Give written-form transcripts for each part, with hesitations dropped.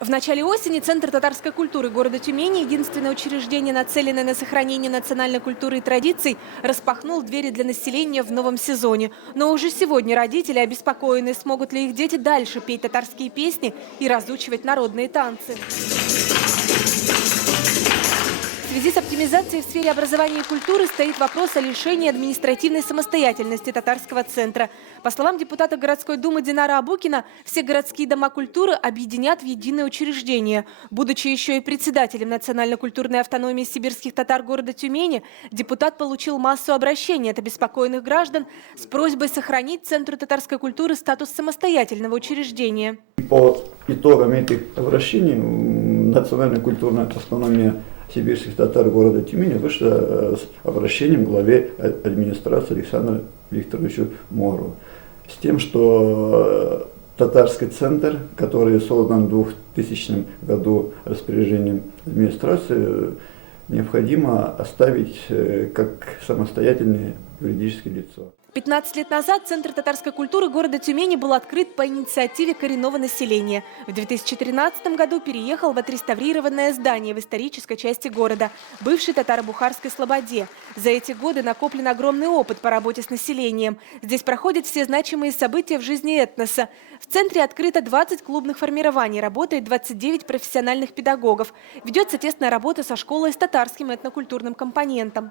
В начале осени Центр татарской культуры города Тюмени, единственное учреждение, нацеленное на сохранение национальной культуры и традиций, распахнул двери для населения в новом сезоне. Но уже сегодня родители обеспокоены, смогут ли их дети дальше петь татарские песни и разучивать народные танцы. В связи с оптимизацией в сфере образования и культуры стоит вопрос о лишении административной самостоятельности татарского центра. По словам депутата городской думы Динара Абукина, все городские дома культуры объединят в единое учреждение. Будучи еще и председателем национально-культурной автономии сибирских татар города Тюмени, депутат получил массу обращений от обеспокоенных граждан с просьбой сохранить Центру татарской культуры статус самостоятельного учреждения. По итогам этих обращений национальная культурная автономия сибирских татар города Тюмени вышла с обращением к главе администрации Александру Викторовичу Морову с тем, что татарский центр, который создан в 2000 году распоряжением администрации, необходимо оставить как самостоятельное юридическое лицо. 15 лет назад Центр татарской культуры города Тюмени был открыт по инициативе коренного населения. В 2013 году переехал в отреставрированное здание в исторической части города, бывшей татаро-бухарской слободе. За эти годы накоплен огромный опыт по работе с населением. Здесь проходят все значимые события в жизни этноса. В центре открыто 20 клубных формирований, работает 29 профессиональных педагогов. Ведется тесная работа со школой с татарским этнокультурным компонентом.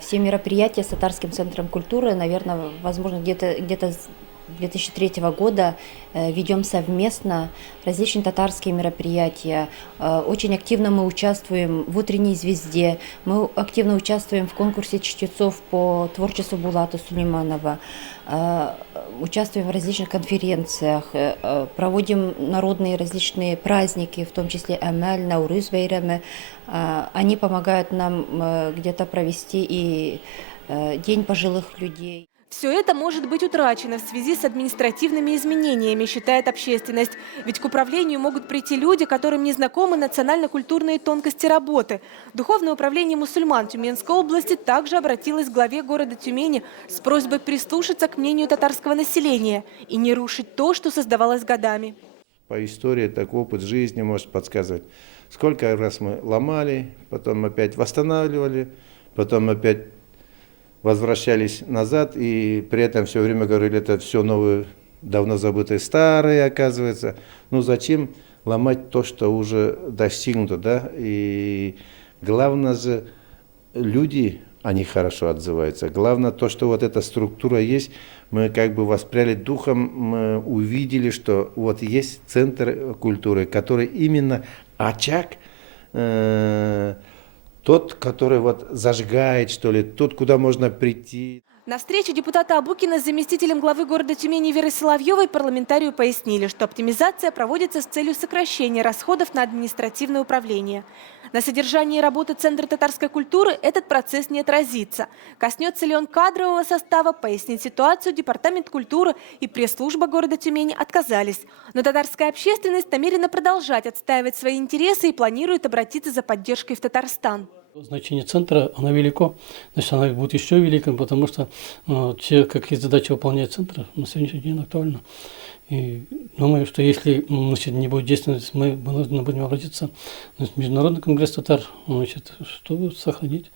Все мероприятия с татарским центром культуры, наверное, возможно, где-то с 2003 года ведем совместно различные татарские мероприятия. Очень активно мы участвуем в «Утренней звезде», мы активно участвуем в конкурсе чтецов по творчеству Булата Сулейманова, участвуем в различных конференциях, проводим народные различные праздники, в том числе Амаль, Наурыз байрамы. Они помогают нам где-то провести и День пожилых людей. Все это может быть утрачено в связи с административными изменениями, считает общественность. Ведь к управлению могут прийти люди, которым не знакомы национально-культурные тонкости работы. Духовное управление мусульман Тюменской области также обратилось к главе города Тюмени с просьбой прислушаться к мнению татарского населения и не рушить то, что создавалось годами. По истории такой опыт жизни может подсказывать. Сколько раз мы ломали, потом опять восстанавливали, потом опять возвращались назад, и при этом все время говорили, это все новые, давно забытые старые, оказывается. Ну зачем ломать то, что уже достигнуто, да? И главное же, люди, они хорошо отзываются. Главное то, что вот эта структура есть, мы как бы воспряли духом, мы увидели, что вот есть центр культуры, который именно очаг, тот, который вот зажигает, что ли, тот, куда можно прийти. На встрече депутата Абукина с заместителем главы города Тюмени Верой Соловьевой парламентарию пояснили, что оптимизация проводится с целью сокращения расходов на административное управление. На содержании работы Центра татарской культуры этот процесс не отразится. Коснется ли он кадрового состава, пояснить ситуацию Департамент культуры и пресс-служба города Тюмени отказались. Но татарская общественность намерена продолжать отстаивать свои интересы и планирует обратиться за поддержкой в Татарстан. Значение центра, оно велико, значит, оно будет еще великим, потому что те, какие задачи выполняет центр, на сегодняшний день актуально. И думаю, что если не будет действовать, мы вынуждены будем обратиться в Международный конгресс татар, значит, чтобы сохранить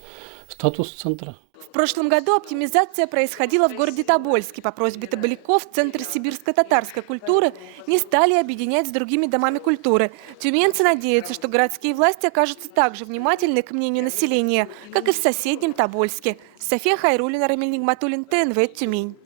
статус центра. В прошлом году оптимизация происходила в городе Тобольске. По просьбе табаляков Центр сибирско-татарской культуры не стали объединять с другими домами культуры. Тюменцы надеются, что городские власти окажутся также внимательны к мнению населения, как и в соседнем Тобольске. София Хайруллина, Рамиль Нигматуллин, ТНВ, Тюмень.